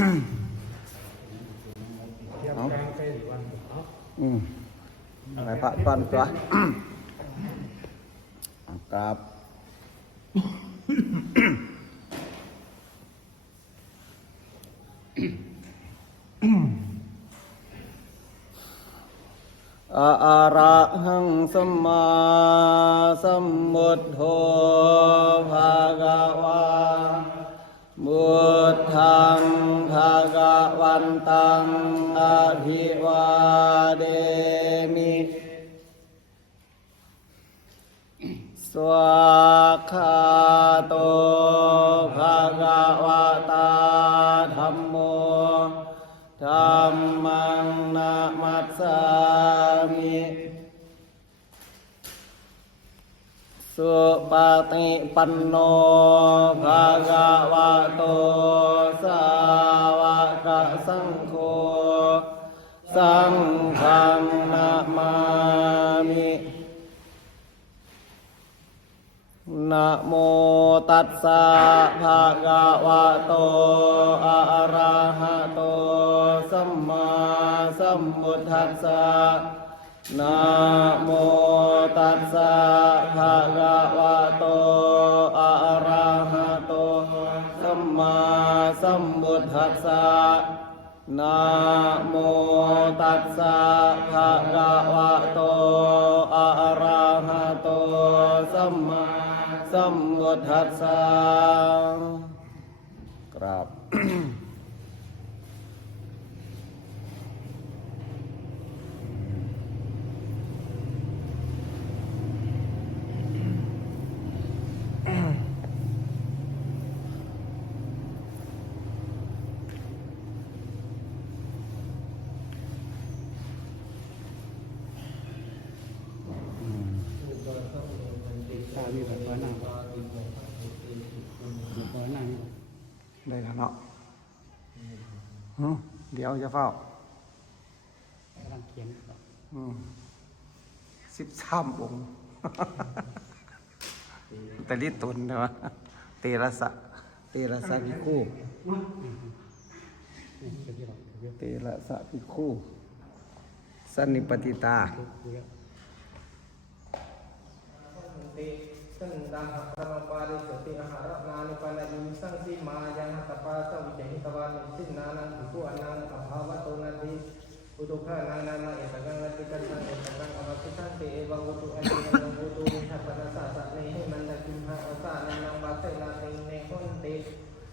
เอาอะไรพระตอนตัวครับอะระหังสัมมาสัมพุทโธภะคะวาพุทธังภะคะวันตังอะภิวาเทมิสวากขาโตภะคะวะตาธัมโมธัมมังนะมัสสามิสุปฏิปันโนภะคะวะโตสาวกสังโฆสังฆังนะมามินะโมตัสสะภะคะวะโตอะระหะโตสัมมาสัมพุทธัสสะนะโมตัสสะภะคะวะโตอะระหะโตสัมมาสัมพุทธัสสะนะโมตัสสะภะคะวะโตอะระหะโตสัมมาสัมพุทธัสสะกราบ ตามีแบบว่านั่งแบบว่านั่ง ได้แล้วเนาะเดี๋ยวจะเฝ้าก ำลังเขียน 13 องค์ แต่ลิตนนะวะเตระสะภิกขุเตระสะภิกขุสันนิปติตาสันดาหะธรรมปาริสติอาหารนานิปานายุสังสีมายังหัตปาสังวิจัยหิตวานิสินานังภิกขุอนังอภาวะโตนันติอุตุขะนังนามาเอตกังอติกันตังเอตกังอภัสสิทังเตเอวังอุตุอันตินังอุตุวิทัปปัสสะสะเนหิมันตะกิมหะอัสสะนังนังบาเสนาเตเนหุนติ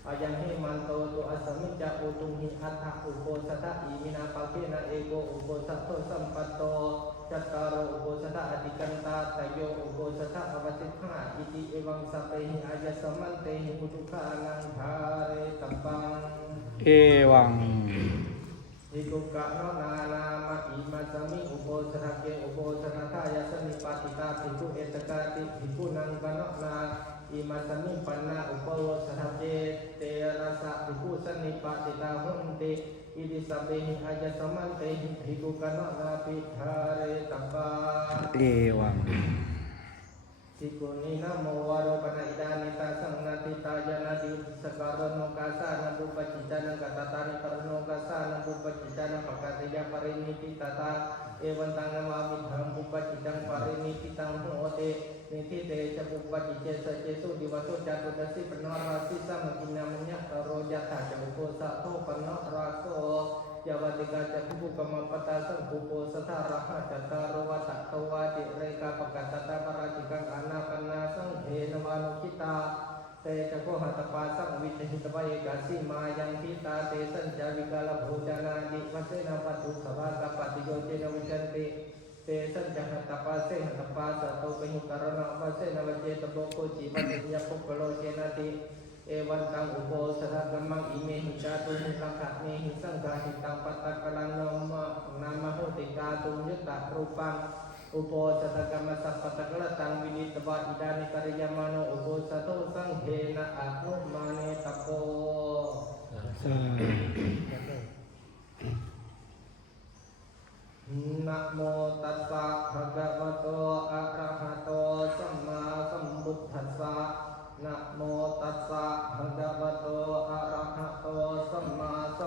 อายังหิมันโตตุอัสสมิจจะอุตุหิอัตถะอุโปสถะอิมินาปะเกนะเอโกอุโปสัตโตสัมปัตโตจัตตารโออุโปสถะอธิกันตาตโยอุโปสถะอวสิทธะอิติเอวังสัพเพหิอายสมันเตหิอุทุขะนังภาเรตัปปัง เอวัง อิกุกะโนนานามาอิมาสมิอุโปสถะเกอุโปสถะทายาสนิปาติตาภิกขุเอตกาติภิกขุนังกะโนนาอิมาสมิปันนาอุโปสถะเจเตระสะภิกขุสนิปาติตาหุนติอิติสัพเพหิอายสมันเตหิภิกขุกะโนนาปิภาเรตัปปะ เอวัง สิกุนินะโมวาโรปนะอิดานิตาสังนาติตายานาติสการโนกาสานะบุปจิจานังกัตตานิปรโนกาสานะบุปจิจานังปะกติยาปรินิติตตาเอวันตังนะมามิธังบุปจิจังปรินิติตังโหตินิทิเตจะบุปจิเจสเจสุดิวัสสุจตุตสิปนราสิสัมกินามญะตโรยะถาจะอุโกสะโทปนราโสยาวติกาจะภูกรรมปตาสังภูโปสถาระหะจัตตารวะตะตวาติเรกาปกัตตะปราจิกังอานาปนาสังเทนวานุคิตาเตจะโกหัตปาสังวิจหิตวายกาสีมายังทิตาเตสัญจาวิกาลโภจานาดิวัเสนาปัตุสภากปฏิโยเจนวิจันติเตสัญจหัตปาเสหัตปาสัตโตปิหุการณะวัเสนาวิเจตโบโคจิปัติยาภุกโลเจนาติเอวันตังอุโปสถะกัมมังอิเมหิจาตุหิสังขะเมหิสังฆาหิตังปัตตะกลังโนมะนามโหติกาตุยุตตะรูปังอุโปสถะกัมมะสัพพะตะกละตังวินิตวะอิดานิกริยามโนอุโปสถโตสังเขนะอะนุมาเนตโปนะโมตัสสะภะคะวะโตอะระหะโตสัมมาสัมพุทธัสสะนะโมตัสสะภะคะวะโตอะระหะโตสัมมาสัม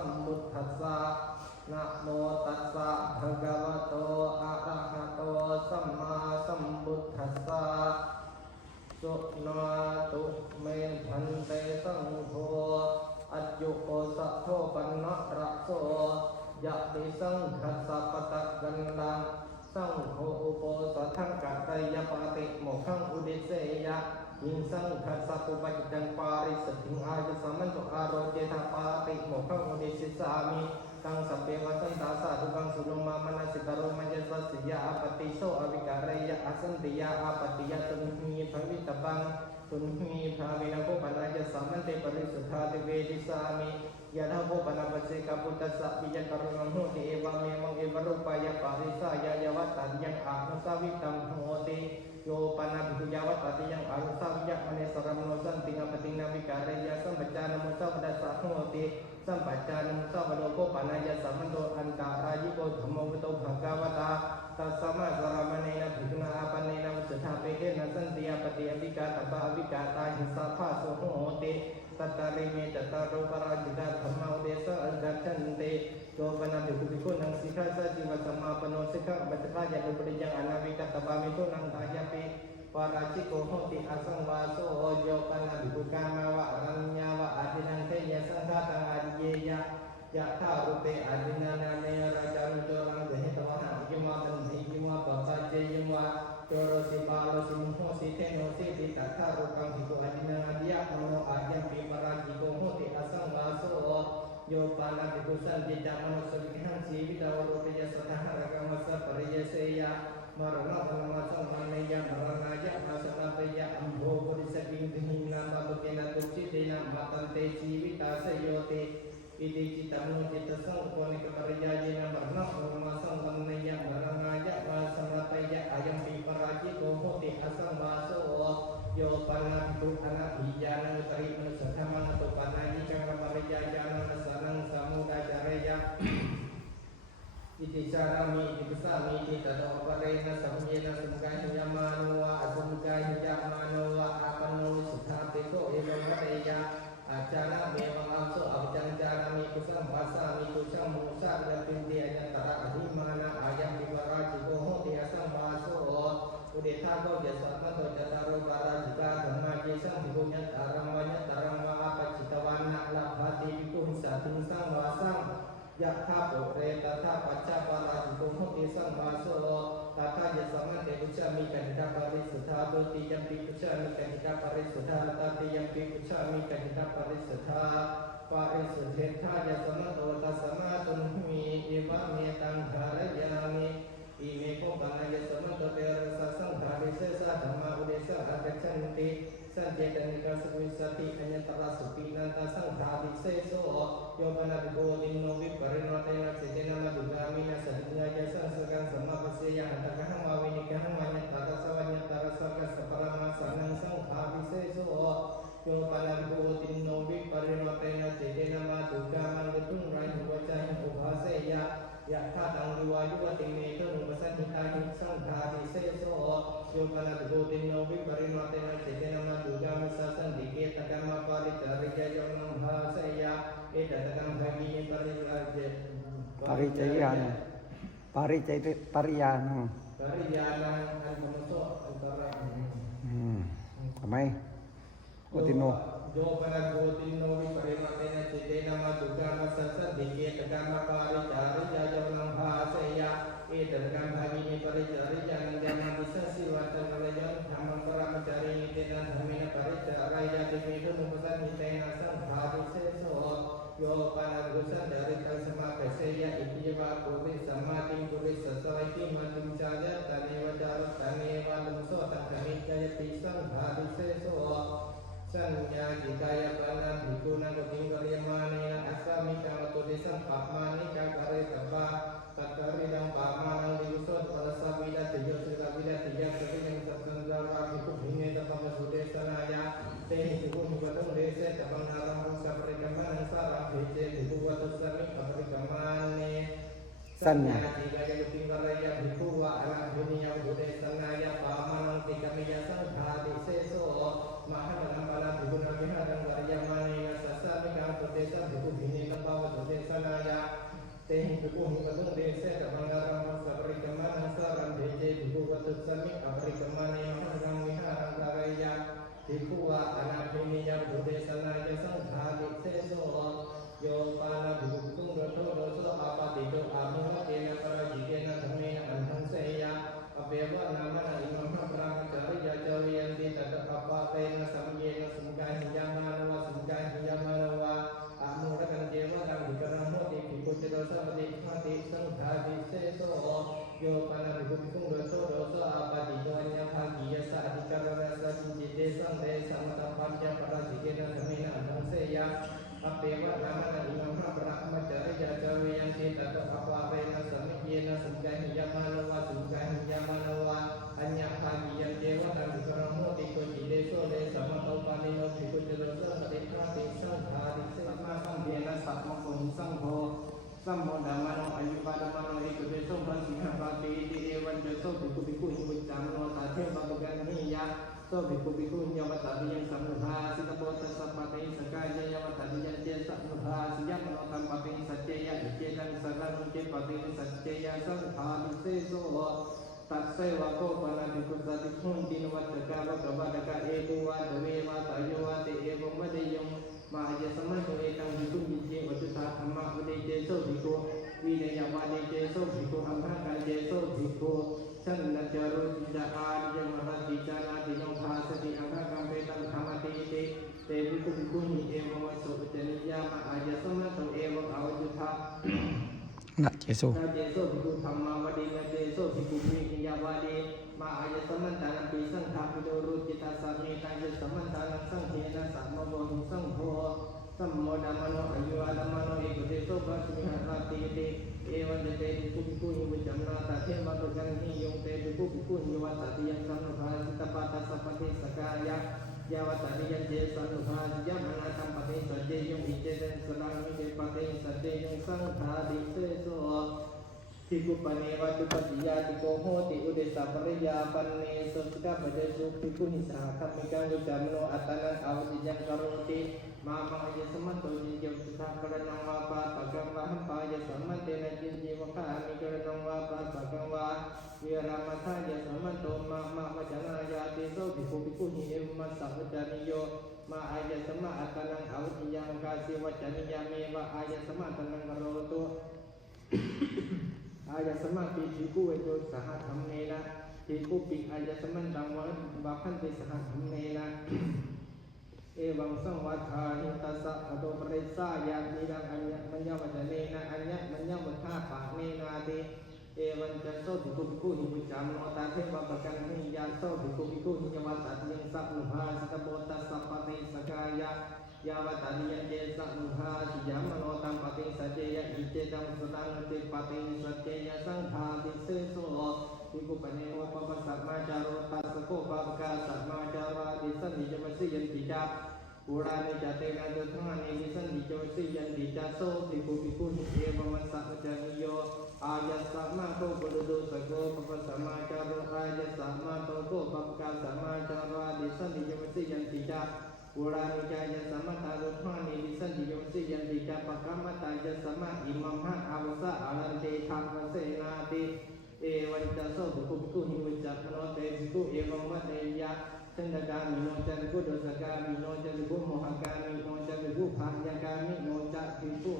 นะโมตัสสะภะคะวะโตอะระหะโตสัมมาสัมพุทธัสสะสุนาตุเมธันเตสังโฆอัจจุโกสัทโธปันนะระโสยะติสังคัสสะปะตะกันตังสังโฆอุโปสัทังกัตตยปาติโมฆังอุดิเสยะยิงสังคัสสะปุปจิตังปาริสติงอายุสัมมันตุอารโยเจทาปาติโมฆังอุดิสิสามิตังสัพเพวัสันตาสาธุกังสุลมามนัสสิกโรมัญญสัสยาอาปติโสอวิการยะอสันติยาอาปติยะตุนหีภวิตบังตุนหีภาวินาโภปนาจะสัมมันเตปริสุทธาติเวทิสามิยะธาโภปนาปัสสิกาพุทธัสสะปิยะกรุณังโหติเอวะเมมังเอวะรูปายะปาริสายะยวัตตัญญังอานุสาวิตังโหติโยปนาภิกขุยวัตติยังอานุสาวิยะมเนสรมโนสันติงปตินาวิการยะสัมปจานมุสาวดัสสะโหติสัมปัจจานุสาวโดโกปานายะสัมมันโตอันตารายิโกธัมโมวิโตภะคะวะตาตัสสะมะสรามเนนะภิกขุนาอาปเนนะมุสถาเปเกนะสันติยปฏิอวิกาตบะอวิกาตาหิสัพพะโสโหติตัตตาริเมตตาโรปราจิตาธัมมาอุเดสะอัจฉันติโยปนาภิกขุภิกขุนังสิกขาสะจิวะสัมมาปโนสิกขาปัจจกายะนุปริยังอนาวิกตบะมิโตนังทายะปิปาราชิโกโหติอสังวาโสโยปนาภิกขุกามาวะอรัญญาวะอาทินังเทยะสังฆาตังอาดิเยยะยะธารุเปอาดินานาเนราจารุโจรังเดหิตวะหังยิมาตันหิยิมาปัสสัจเจยิมาโจโรสิบาโรสิมุโหสิเทโนสิติตัทธารุกังภิกขุอาดินานาดิยะมโนอายังปิปาราชิโกโหติอสังวาโสโยปานาภิกขุสันติจามโนสวิหังสีวิตาวโรปิยะสัทธะระกัมมัสสะปริยเสยะมรณะธรรมะสังฆเนยะมรณายะนาสนาเตยะอัมโภปุริสปิงติหินามาตุเกนะตุจิเตนะมาตันเตชีวิตาสโยติอิติจิตามุจิตสังโฆนิกปริยาเยนะมรณะธรรมะสังฆเนยะมรณายะนาสนาเตยะอายังปิปราจิโกโหติอสังวาโสโยปานาภิกขุอนาภิญาณังตริมนุสัทธมังตุปานายิจังปริยาญาณังสนังสมุดาจารยะอิติสารามิอิติปัสสามิอิติตตะปะเรนะสัมเยนะสัมกาหิยามาโนวะอสัมกาหิยามาโนวะอาปโนสุทธาติโกเอวะมะเตยะอาจานะเมวังอัมโสอวิจังจารามิกุสัมภาสามิกุสัมมุสาระปินเดียยันตระอหิมานะอายังปิวราจิโกโหติอสัมวาโสอุเดธาโกยะสัมมะโตจัตตารโรปาราจิกาธรรมาเจสังภิกขุยัตตารังวะยัตตารังวะอาปัจจิตวันนะลาภาติภิกขุหิสัทิงสังวาสังยะธาโปเรตถาปัจจปาราจิโกโหติสังวาโสตถายะสัมมันเตปุจจามิกันติกาปริสุทธาตุติยัมปิปุจจามิกันติกาปริสุทธาตติยัมปิปุจจามิกันติกาปริสุทธาปริสุทธิทายะสัมมันโตตัสสมาตุนหิเอวะเมตังภารยามิอิเมโคปานายะสัมมันโตเตระสะสังฆาริเสสะธัมมาอุเดสะอากัจฉันติสัจเจตนิกาสวิสติอัญญตระสุปินันตสังฆาริเสโสโยปนาภิกขุติโนวิปริโนเตนะเสเจนะมาดุกามินะสัญญายะสังสกังสัมมาปัสสยะหัตถะหังวาวินิกะหังวัญญตระสวัญญตระสกัสสะปรมาสังฆังสังฆาริเสโสโยปนาภิกขุติโนวิปริโนเตนะเสเจนะมาดุกามังกตุงไรหุวะจาหิอุภาเสยะยะธาตังดิวายุวติเมตุนุปสันติตาหิสังฆาริเสโสโยปนาภิกขุติโนวิปริโนเตนะเสเจนะมาดุกามิสัสสันติเกตกรรมปาริจาริยะยมังภาเสยะเอตตะกังภกิปริราเจ ปริจยานปริจยปริยาน ปริยานังอันมนุโสอันตระ ทำไมโอติโน โยปนัสโกติโนวิปริมาเตนะจิตเตนะมาตุกามัสสันติเกตกรรมปาริจาริยะยมังภาเสยะเอตตะกังภกิปริจาริยะนันเดนะวิสัสสิวัตตะระยะธรรมังปรามจาริเตนะธรรมินะปริจารายะติเมตุนุปสันติเตนะสังฆาริเสโสโยปนัสโกสันดาริตังสมาเปเสยะอิติยวะโกริสัมมาติงกุริสัสสวัยติมัติงจายะตะเนวจารุตตะเนวะลุโสตังคมิจายติสังฆาริเสโสสัญญาจิตายะปานาภิกขุนังกุติงกริยมานินังอัสสามิกังตุติสังปัปมานิกังกะเรตบะตัตตะริดังปัปมานังดิวุโสตวะสะวิดาติโยสุกะวิดาติยะสวิยังสัสสันดาวะภิกขุภิเนตะปะมะสุเดสนายะเตหิภิกขุภิกขุตุเดเสตะปังนารังรุสัพริกัมมังสารังภิเจภิกขุวัตุสมิปะปริกัมมันเนสัญญาจิตายะกุติงกริยภิกขุวะอะระหินิยะสุเดสนายะปะมานังติกะมิยะสังฆาติเสโสมหานัมปะนะภิกขุนามิหะตังกริยมานินะสัสสะมิกังตุเตสะภิกขุภิเนตะปะวะตุเดสนายะเตหิภิก Bhikkhu Hingkatung Desa Mangaram Saparikamanan Saram Dece Bhikkhu Patut Samik Aparikamane Maharang Viharang Karaya Bhikkhu Wa Anabhimiyam Budesanaya Sangha Dikseso Yopana Bhikkhu Tung Doto Doso Apatito Amhilatena Parajitena Dhamena Antansaya Abheva Namana Imamha Brahmacharya Cariyanti Tata Apatena Samyena Sumkahiyamanawa Sumkahiyamanawa Amurakan Dewa Dang Dikaramoti Bhikkhu Cidosamati Khati Sanghadi Seso Yopana Bhikkhu Tung Doto Doso Apatito Anyabhagiya Saadikarana Sajincite Sangde Samatapanya Parajitena Dhamena Antansaya Abheva Namana Imamha Brahmacharya Cariyanti Tata Apatena Samyena Sumkahiyamanawa Sumkahiyamanawa Anyabhagiya Dewa Dang Dikaramoti Kocide Sole Samatapanya Bhikkhu Cidosamati Khati Sanghadi Sama Samdena Satma Kung Sangho Sammo Dhammano Ayupadamano Ikudeso Bhasiha Bhati Iti Ewan Jaso Bhikkhu Bhikkhu Hingujamno Tathe Babagan Hiya So Bhikkhu Bhikkhu Nyawatadi Yang Samudha Sitapota Sapati Sakaya Yawatadi Yang Jesa Samudha Siyam Manotam Pati Satya Ikedang Saranum Cepati Satya Sangha Biseso Tatsai Wako Pana Bhikkhu Sati Kuntin Vataka Vakavadaka Edu Vadawe Vatayo Vate Evam Vadeyam Mahaya Samato Ekang Bhikkhu Vijay Vatuta Amma Vadeje So Bhikkhu Vinaya Vadeje So Bhikkhu Amhaka Jeso Bhikkhu Sanna Jaro Jida Adya Mahati Jana Dinong Bhasati Amhaka Petang Hamati Ite Te Bhikkhu Bhikkhu Ni Evam Vaso Ujaniya Mahaya Samato Evam Avajuta นะเจโซ Na Jeso Bhikkhu Dhamma Vadi Na Jeso Bhikkhu Vikiya Vadi Mahaya Samantana Pi Sangha Pidoru Kita Sami Kaya Samantana Sanghena Satma Bohi Sangho Sammo Dhammano Ayu Adamano Ikudeso Bhasmiha Rati Iti Ewan Jate Bhikkhu Bhikkhu Hingujamna Tathe Babagan Hiyong Te Bhikkhu Bhikkhu Hiwatati Yang Samnubha Sitapata Sapati Sakaya Yawatadi Yang Jesa Nubha Siyam Manatam Pati Sajya Yung Ijeden Sarang Ije Pati Sajya Yung Sangha Diseso Bhikkhu Paneva Dupatiya Diko Hoti Udesa Pariya Panne Sosika Bajasu Bhikkhu Nisa Kamikang Yudamno Atanan Awajijang Karoti Mama Aja Samanto Jinjam Sisa Karanang Wapa Tagang Wahampa Aja Samantena Jinji Wakami Karanang Wapa Tagang Wa Wiramata Aja Samanto Mama Wajana Aja So Bhikkhu Bhikkhu Hima Sahujaniyo Ma Aja Sama Atanang Awajijang Kasi Wajaniya Mewa Aja Sama Atanang Karoto Aja Sama Bhikkhu Wejo Saha Hamnena Bhikkhu Bhik Aja Samantang Wapanti Saha Hamnena Evam Sangwatha Hintasa Kado Parisa Yadnidang Anya Manyavajanena Anya Manyavata Paknena Di Evan Jaso Bhikkhu Bhikkhu Hingujamno Tathe Babagan Hiya So Bhikkhu Bhikkhu Hinyawatati Yang Sapnubha Sitapota Sapati Sakaya Yawatadi Yang Jesa Nubha Siyam Manotam Pati Sajya Ijedang Sedang Pati Satya Sangha Diseso Bhikkhu Panewa Papasatma Jaro Tasako Babaka Satma Jara Disan Dijamasi Yang Tidak Purani Jatena Jatani Disan Dijamasi Yang Tidak So Bhikkhu Bhikkhu Eva Masak Janiyo Aja Satma Ko Bududu Sako Papasatma Jaro Aja Satma Toko Babaka Satma Jara Disan Dijamasi Yang Tidak Purani Jaya Sama Taruthani Disan Dijamasi Yang Tidak Pakamata Jaya Sama Imamha Awasa Alante Thakmasenati Ewan Jaso Bhikkhu Bhikkhu Hingujamno Te Bhikkhu Evam Vadeya Candagami Noja Bhikkhu Dosagami Noja Bhikkhu Mohagami Noja Bhikkhu Bhagyagami Noja Bhikkhu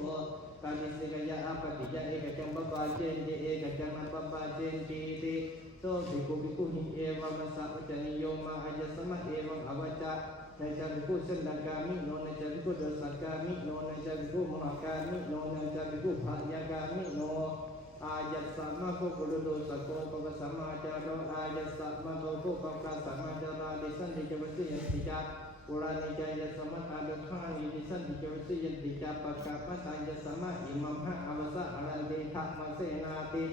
Kadisikaya Apatiya Ekajam Babajen Di Ekajam Babajen Di So Bhikkhu Bhikkhu Evam Masahujaniyo Ma Aja Sama Evam Avaja Naja Bhikkhu Candagami Noja Bhikkhu Dosagami Noja Bhikkhu Mohagami Noja Bhikkhu Bhagyagami Ayat Sama Ko Kududu Sako Pavasama Jaro Ayat Sama Ko Pavasama Jara Disan Dijawasi Yang Tidak Purani Jaya Sama Tadukhani Disan Dijawasi Yang Tidak Pakapas Ayat Sama Imam Hak Awasa Alante Thakmasenati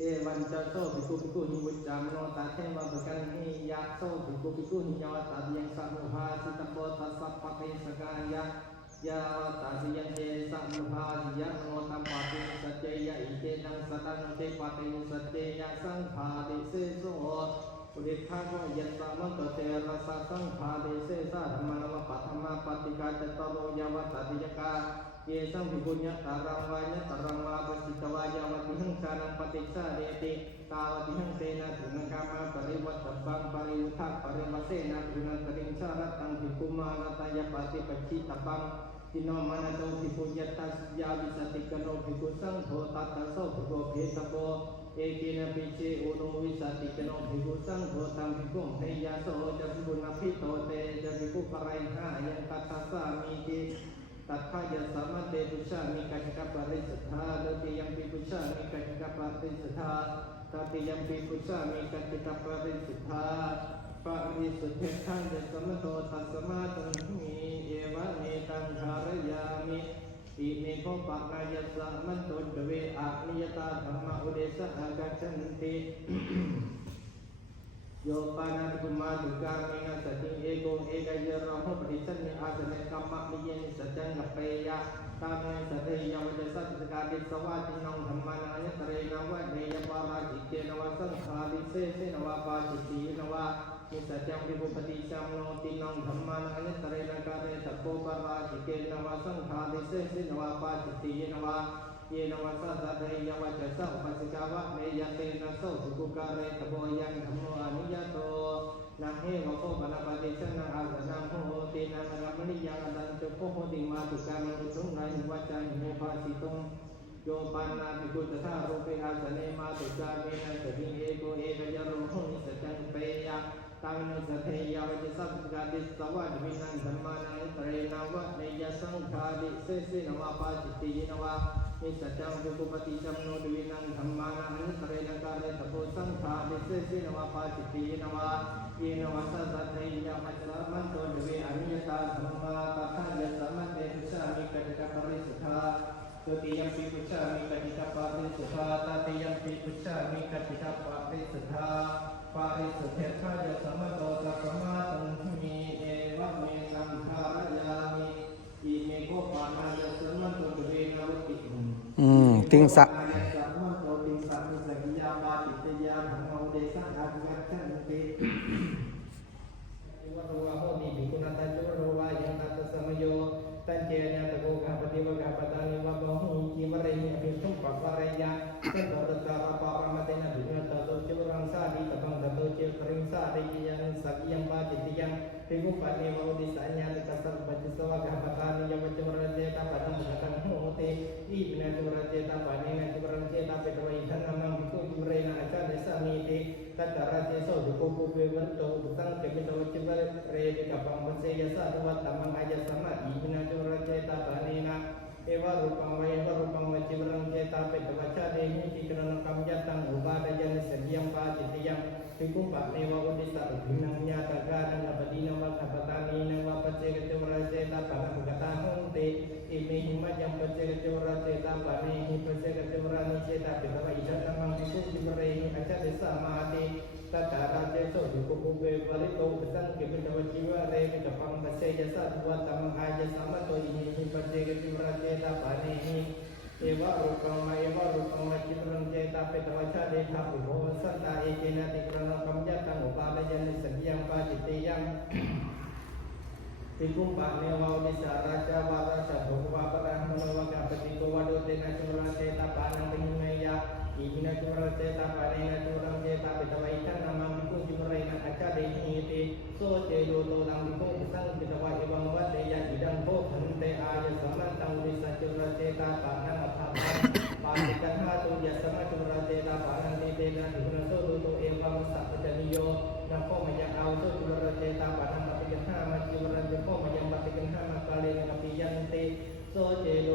Ewan Jaso Bhikkhu Bhikkhu Hingujamno Tathe Babagan Hiya So Bhikkhu Bhikkhu Hinyawatati Yang Sapnubha Sitapota Sapati Sakaya Yawatati Yang Jesa Nubha Siyam Manotam Pati Satya Ijedang Sadang Pati Satya Sangha Diseso Udikhago Yasama Tote Rasa Sangha Disesa Dhammanama Pathama Patika Jataro Yawatati Yaka เยสังภิกขุญะตารังวายะตารังวาปจิตวายาวติหังสานังปฏิสาเดติตาวติหังเสนาถุนังกามาปริวัตตบังปริวุทักปริวัเสนาถุนังตริงสารัตตังภิกขุมารัตยปฏิปัจฉิตบังติโนมานะโตภิกขุยัตตัสยาวิสติกโนภิกขุสังโฆตัตตะโสภิกขุเพตโกเอกินะปิเชอุโนวิสติกโนภิกขุสังโฆตังภิกขุเทยาโสจะภิกขุนาภิโตเตจะภิกขุปะไรหายังตัตตะสามีติตัทธายสามัตเตปุชามิกัจจปริสุทธาโดติยัมปิปุชามิกัจจปริสุทธาตติยัมปิปุชามิกัจจปริสุทธาปริสุทธิทังจะสมโตตัสมาตังมิเอวะเนตังภารยามิอิเมโคปะกายสะมันโตเดเวอะนิยตาธรรมะอุเดสะอากัจฉันติโยปานาติกุมาตุกามินาสติเอโกเอกายโรหปริสันนิอาสเนกัมมะมิเยนิสัจจังกัปเปยะตาเมสัตยาวจสัตสกาติสวาตินังธรรมานายตเรนวะเนยปาราจิเกนวะสังขาริเสเสนวะปาจิตีนวะมิสัจจังวิภุปติสัมโนตินังธรรมานายตเรนกาเรตโกปาราจิเกนวะสังขาริเสเสนวะปาจิตีนวะเยนวะสัตตะยาวจสัพปัสสกาวะเนยเตนะโสสุกุการเรตโบยังธรรมโมอนิยโตนังเฮวะโคปนะปฏิสันนังอาสนังโหตินังรัมณิยังอดันตุโคโหติมาตุกามิอุตุงไนวัจจันโมภาสิตุงโยปันนาภิกขุตถารูปอาสเนมาตุกามินัสติเอโกเอกยโรโหนิสัจจังเปยะตังนุสเทยาวจิสัพกาดิสวัสมินังธรรมานังเตรนาวะเนยสังขาดิเสเสนวะปาจิตติยนวะมิสัจจังภิกขุปฏิสัมโนดวินังธรรมานังเตรนกาเรตโพสังขาดิเสเสนวะปาจิตติยนวะเยนวะสัตตะยามัจฉามันโตเดเวอนิยตาธรรมาตถายสามัตเตปุชามิกัจจปริสุทธาตุติยัมปิปุชามิกัจจปริสุทธาตติยัมปิปุชามิกัจจปริสุทธาปริสุทธิขายสมโตสัพพมาตังมิเอวะเมสังขารยามิอิเมโกปานายสมันโตเดเวนาวติ ติงสะ สัมมันโตติงสัมมิสกิยามาติเตยาธัมโมเดสังอาภิวัชชันติวะโรวะโหติภิกขุนัตตะจุโรวะยังตัสสะมโยตัจเจนะตะโกกะปฏิวะกะปะตานิวะบะหุจิวะเรหิอภิสุปะปะเรยะสัพพะตตะปะระมะเตนะภิญญตะโตจุรังสาดิตะบังตะโตเจปริงสาดิยังสักยังปาจิตยังภิกขุปะเนวะอุดิสัญญาตะสัพพะจิสวะกะปะตานิยวะจุระเจตะปะนังสังโหติอิมินะจุระเจตะปะเนนะจุรังเจตะเปตวะอิทันนัมภิกขุจุเรนะอาจาเดสามิติตัตตะระเจโสภิกขุปุเววันโตอุตังเจมิโตจิวะเรติกะปัมปะเสยสะตวะตัมมังอายะสัมมาอิมินะจุระเจตะปะเนนะเอวะรูปังวะเอวะรูปังวะจิวรังเจตาเปตวะชาเดหิติกรณกัมยัตตังอุปาทยันสัญญังปาจิตยังภิกขุปะเนวะอุดิสะภินังญาตกานังอปดินังวะขัปปตานีนังวะปัจเจกเจวระเจตาปะนังกตาหงติอิเมหิมัจยังปัจเจกเจวระเจตาปะเนหิปัจเจกเจวระนิเจตาเปตวะอิทันนังภิกขุจิวเรหิอาจาเดสะมาติตัตตาราเจโสภิกขุปุเววะริโตอุตังเกปิตวะจิวะเรติกะปังปัสเสยสะทวะตัมมังอายะสัมมะโตอิหิปัจเจกเจวระเจตาปะเนหิเอวะรูปังมะเอวะรูปังมะจิตรังเจตาเปตวะชาเดทาปุโภสัตตาเอเกนะติกรณกัมยัตตังอุปาทยันสัญญังปาจิตติยังภิกขุปะเนวะอุดิสาราชาวาราชภุวะปะระมโนวะกะปติโกวะโดเตนะจุระเจตาปานังติหิเมยะอิมินะจุระเจตาปะเนนะจุรังเจตาเปตวะอิทันนัมมังภิกขุจิวเรนะอาจาเดหิติโสเจโยโตตังภิกขุสังเปตวะเอวังวะเตยะอิดังโภคันเตอายะสัมมันตังอุดิสะจุระเจตาปานังอภัพพังปาติกันหาตุยะสัมมะจุระเจตาปานังติเตนะภิกขุนันโตโตเอวังสัพพะจนิโยนะโคมยังเอาโตจุระเจตาปานังปฏิกันหามาจิวรันโคมยังปฏิกันหามากาเลนะปิยันติโสเจโล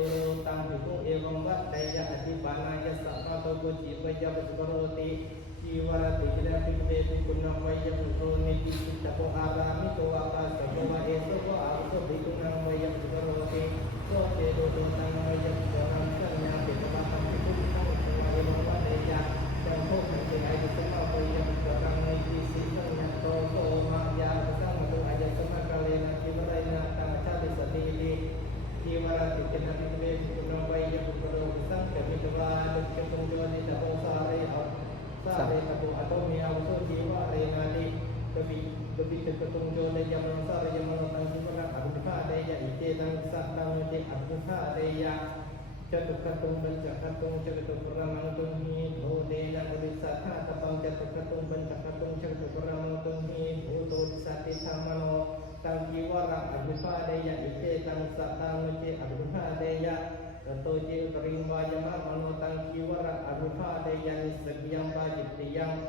ตังภิกขุเอวังวะเตยะอธิปานายะสัพพะโตโกจิปยะปัสสโรติจีวรติจิระภิกขุเตภิกขุนังไวยะปุโตนิติสิตะโกอารามิโตวะปะสะโกวะเอโสโกอาโสภิกขุนังไวยะปัสสโรติโสเจโลตังไวยะปุโตนังสัญญาเปตวะตังภิกขุสังโฆเอวังวะเตยะจังโฆขันเตอายะสัมมาโพยะปุโตนังนิติสิสัญญาโตโกมายาสังโฆอายะสัมมะกาเลนะจิวไรนะตังชาติสติติจีวรติจิระภิกขุเตภิกขุนังไวยะปุโตสังเกมิตวะดุจตุงโยนิตะโพสาเรหะสาเรตะโพอะโตเมอะโสจีวะเรนาติ Kebi ketung jole yang menosar yang menotang juga arudha daya ite dan satang ite arudha daya jatuh katung bencak katung jatuh peramang tunghi bode dan berisata tapang jatuh katung bencak katung jatuh peramang tunghi bode disati tamano tang jiwara arudha daya ite dan satang ite arudha daya Tato jil terimba jama menotang jiwara arudha daya nisegiam bajib tiang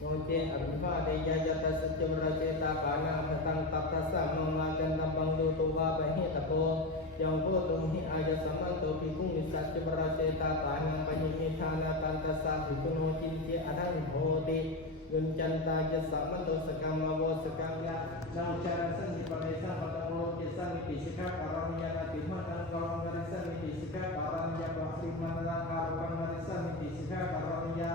Noce arfa daya jata sejam rajeta kana petang tapasa memakan tambang lutuwa bahi tapo yang tumhi aja sama to pikung bisa rajeta kana panyimithana tantasa bikuno cinci adang bode guncanta jasa to sekama wo sekanga nang cara sen di padesa patamo kesa miti sikha karamya nati matang karam garisa miti sikha karamya bakri manala karam garisa miti sikha karamya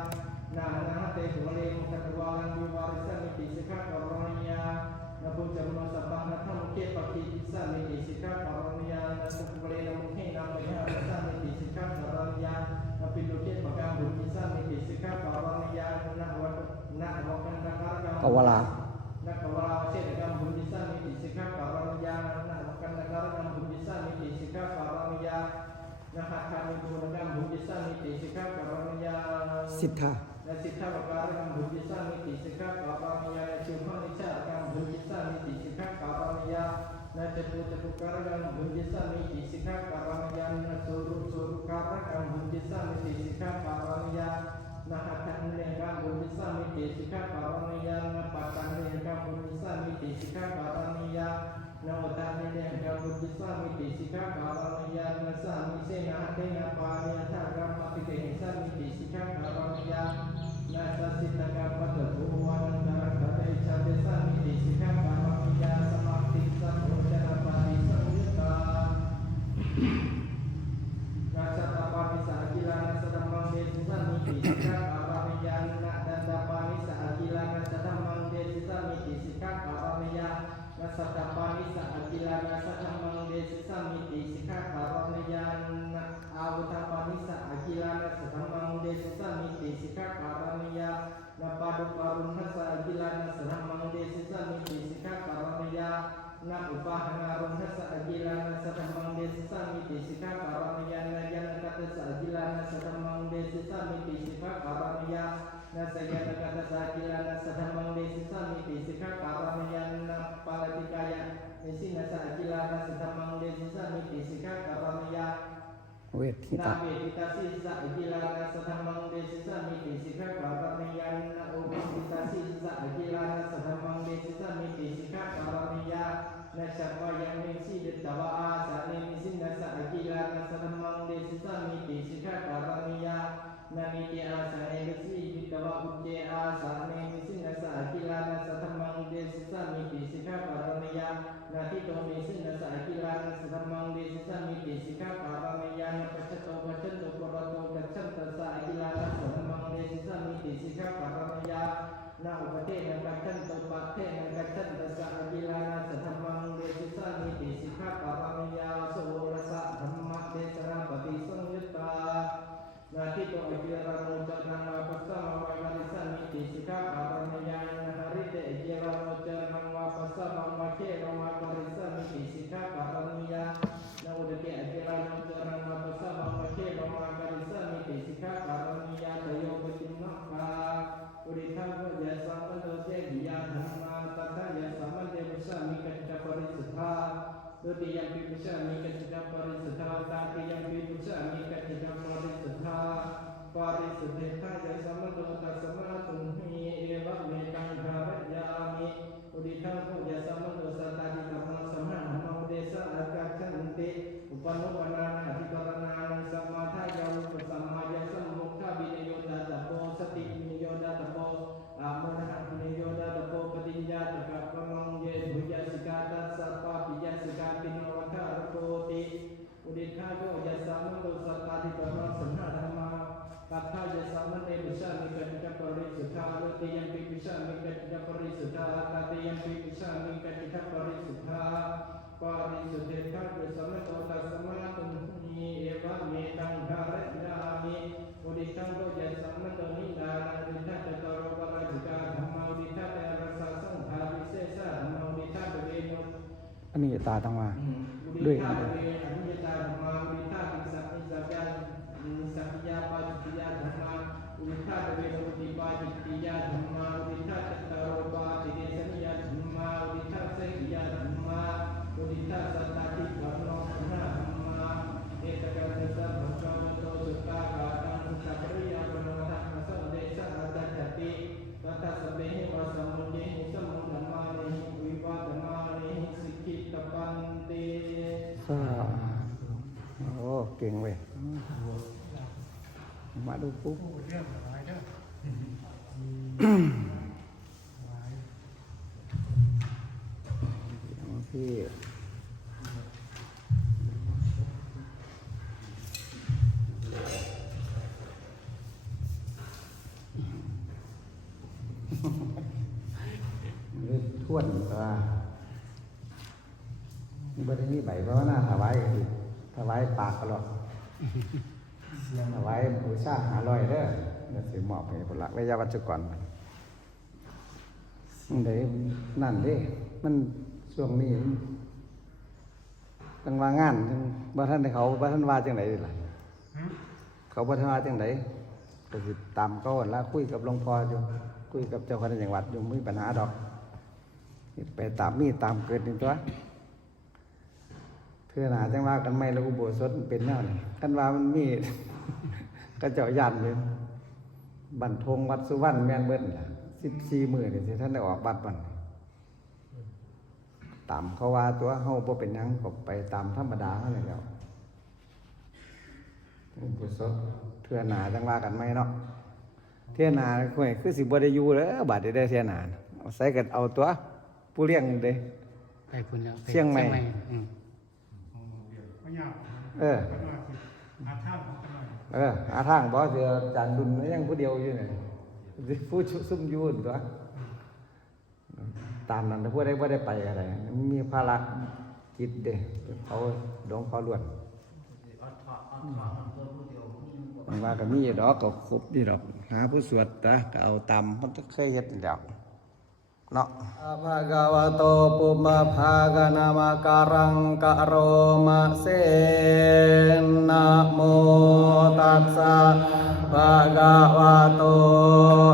nah te boleh mengatakan diwarisan miti sikap karunia namun jamu sabah natam ke pagi bisa miti sikap karunia nasib boleh mungkin namanya bisa miti sikap karunia tapi doket bagang bisa miti sikap karunia nak wakan dakar Kawala. nak kawala se dengan bisa miti sikap karunia nak wakan dakar dengan bisa miti sikap karunia nah kami dengan bisa miti sikap karunia Siddha. Sikha bakar buddhisa miti sikha kapamaya cuma ica akan buddhisa miti sikha kapamaya na cepu karang buddhisa miti sikha kapamaya na suru karang buddhisa miti sikha kapamaya na hatan nega buddhisa miti sikha kapamaya na patan nega buddhisa miti sikha kapamaya na utan nega buddhisa miti sikha kapamaya na sami se na hate na panya thagam apitehisa miti sikha kapamaya Nasa sitaga pada buwan antara kata icabe sami di sikap karamaya samakti samudara padi samyuta Nasa tapani saagila nasa damang desi sami di sikap karamaya nak dan dapani saagila nasa damang desi sami di sikap karamaya Nasa tapani saagila nasa damang desi sami di sikap karamaya nak awutapani saagila nasa damang desi sami di sikap karamaya na padu parun hasa agila na sahamang desi sami disika karamaya na upahana run hasa agila na sahamang desi sami disika karamaya na yan kata sa agila na sahamang desi sami disika karamaya na sayan kata sa agila na sahamang desi sami disika karamaya na palatikaya isi na sa agila na sahamang desi sami disika karamaya Wetita. Nabi kita sisa agila na sahamang desi sami disika karamaya na ubis kita sisa agila na sahamang desi sami disika karamaya na siapa yang mengisi ditawa saat mengisi nasa agila na sahamang desi sami disika karamaya na niti asa engsi ditawa uje asa mengisi nasa agila na sahamang desi sami disika karamaya na tito mengisi nasa agila na sahamang desi sami disika karamaya na pacato korato kacanta sa agila na sahamang desi sami disika karamaya na upate na kacanta pate na kacanta sa agila na sahamang desi sami disika karamaya so rasa dhamma desara pati sangyuta na tito agila roja nang wapasa mawagalisan miti sikap karamaya na harite agila roja nang wapasa mawake mawagalisan miti sikap karamaya na udake agila roja nang wapasa mawake mawagalisan miti sikap karamaya tayo betimaka udikha jasa mandoje dia dhamma tata jasa mande bisa mikacca parisatha Tuti yang bisa mikacca parisatha tati yang bisa mikacca parisatha parisatha jasa mando tasama tumhi eva metang dharajami udikha jasa mando satadi tamang sama namo desa akacante upanu panana adikarana samatha jauh bersama jasa mukha biniyoda tapo sati biniyoda tapo amanah biniyoda tapo patinja takap pamangge buja sikata sarpa pija sikatin nawaka rukoti udikha jasa mando satadi tamang sama dhamma kata jasa mando bisa mikacca parisatha roti yang bisa mikacca parisatha kata yang bisa mikacca parisatha parisatha jasa mando tasama tumhi eva metang dharajami udikha jasa mando nindana udikha jataro parajika dhamma ตาต้องมา อุ ด้ ดิ วย ธาเวอนุญาตาธรรมาอุดิธาติสัพพิสัพยานิสัพพิยาปาจิตติยาธรรมาอุดิธาเวอุดิปาจิตติยาธรรมาอุดิธาจัตตารโปาติเดสนิยาธรรมาอุดิธาเสกิยาธรรมาอุดิธาสัตตาติกัมโนธรรมาเอกกัสสะภะคะวะโตสุตตากาตังสัพพริยาปโนทัมมะสัมเดชะอาจจติตัสสะสเปหิวะสัมมุเยหิสัมมุธัมมานิวิวาธมานิสิกขิตปันเต สาธุโอ้เก่งเว้ยมาดูปุ๊บพี่ท่วนว่าบ่ได้มีใบเพราะว่าหน้าถวายก็คือถวายปากก็หรอกถวายบูชา500เด้อเดี๋ยวสิมอบให้พุ่นละวิทยาวัจกรมันได้นั่นเด้มันช่วงนี้มันจังว่างานจังบ่ทันได้เขาบ่ทันว่าจังไดล่ะเขาบ่ทันว่าจังไดก็สิตามเขาหั่นล่ะคุยกับหลวงพ่ออยู่คุยกับเจ้าคณะจังหวัดอยู่บ่มีปัญหาดอกไปตามมีตามเกิดนี่ตัวเพื่อหนาจังว่ากันไม่แล้วอุโบสถเป็นแนวนี่กันว่ามันมี ก็เจ้ายันเลยบันทงวัดสุวรรณแม่นเบิ้ล14 มื้อนี่สิท่านได้ออกบัตรบันตามเขาว่าตัวเฮาบ่เป็นหยังก็ไปตามธรรมดาเท่านั้นแหล้วอุโบสถเทื่อหนาจังว่ากันไม่เนาะเทื่อหนาข่อยคือสิบ่ได้อยู่เด้อบัดได้เทื่อหนาเอาใส่กันเอาตัวผู้เลี้ยงเด้ ไปพุ่นแล้วไป เชียงใหม่ อืม เออหาทางบ่เสือจานดุลยังผู้เดียวอยู่นี่ผู้ซุ่มอยู่นั่นตัวตามนั้นถ้าผู้ใดบ่ได้ไปอะไรมีภาระกิจเด้เขาดงเขาล้วนมันว่าก็มีดอกก็ครบดีดอกหาผู้สวดตะก็เอาตามมันเคยเฮ็ดนี่แหล้วเนาะอะภะคะวะโตปุมะภาคณามะการังกะโรมะเสนะโมตัสสะภะคะวะโต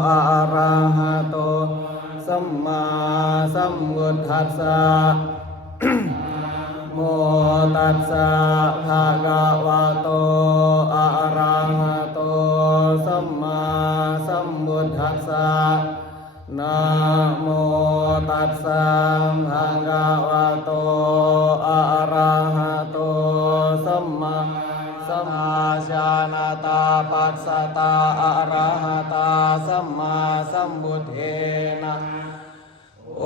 อะระหะโตสัมมาสัมพุทธัสสะ โมตัสสะภะคะวะโตอะระหะโตสัมมาสัมพุทธัสสะนะโมตัสสะภะคะวะโตอะระหะโตสัมมาสัมมาชานาตาปัสสะตาอะระหะตาสัมมาสัมพุทเทนะโอ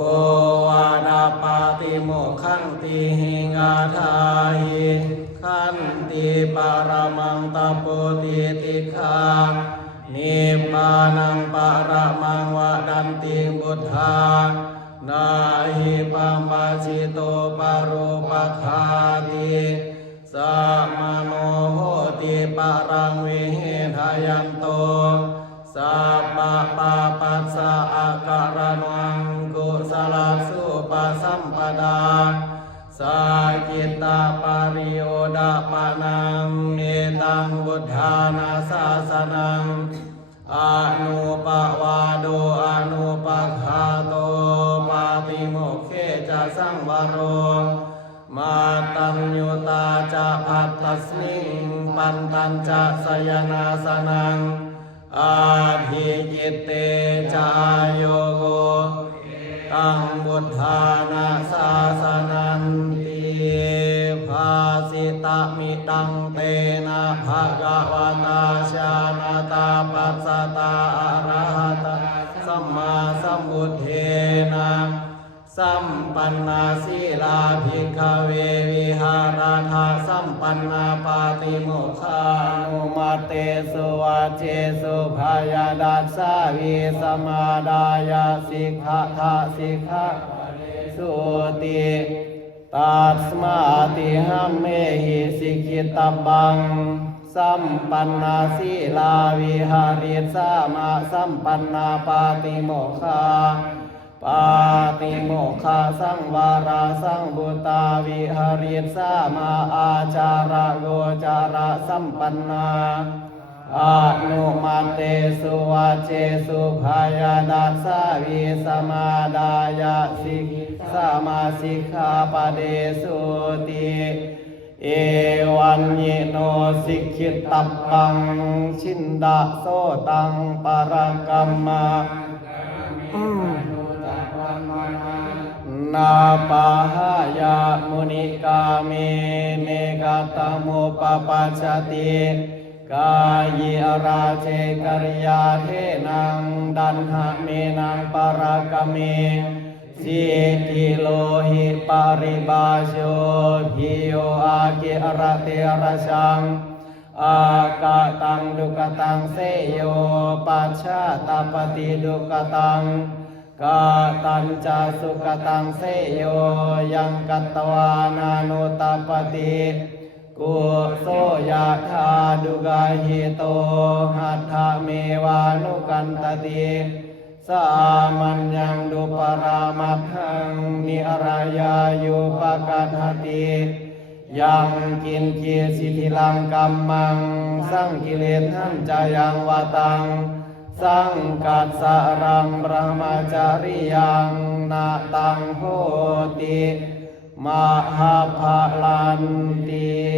วานาปาติโมกขังติหิงาทาหิขันติปารมังตโปติติคานิพพานังปารมังวดันติบุทธานาหิปัมปัสสิโตปารุปคาติสัมมโนโหติปารังวิหิทายันโตสัพพะปาปัสสะอาการนังกุศลสุปสัมปดาสาจิตตาปาริโอดาปานังเมตังบุทธานาสาสนังอนุปวาโดอนุปคาโตปาติโมกเขจะสังวโรมาตัญญูตาจะภัตตัสมิงปันตัญจะสยนาสนังอาภิจิตเตจายโยโกตังบุทธานาสาสนันติภาสิตามิตังเตนะภะคะวะตาชานาตาปัสสะตาอะระหะตาสัมมาสัมพุทเทนะสัมปันนาสีลาภิกขเววิหารถาสัมปันนาปาติโมกขานุมาเตสุวัจเจสุภายาดัสสาวิสมาดายาสิกขะทาสิกขะสุติตัสมาติหัมเมหิสิกขิตบังสัมปันนาสีลาวิหาริสามาสัมปันนาปาติโมกขา ปาติโมกขาสังวาราสังบุตาวิหาริสามาอาจาระโกจาระสัมปันนาอนุมาเตสุวาเจสุภายานัสสาวิสมาดายาสิกสมาสิกขาปะเดสุติเอวันเยโนสิกขิตตัปปังชินดาโสตังปรกัมมานาปาหายามุนิกาเมเนกาตโมปปัจจติกายราเชกริยาเทนังดันหะเมนังปรากเมสิทิโลหิปาริบาโชภิโยอาเกระเตระชังอากาตังดุกตังเสยโยปัชชาตปฏิดุกตังกาตัญจาสุกตังเสยโยยังกัตตวานานุตปฏิกุโสยะธาดุกาหิโตหัตถะเมวานุกันตติสามัญญังดุปรามัตถังนิรายายุปกัฏฐติยังกินกีสิทธิลังกัมมังสังกิเลสัญจายังวตังสังกัสสะรังบรมจาริยังนาตังโหติมหาภาลันติ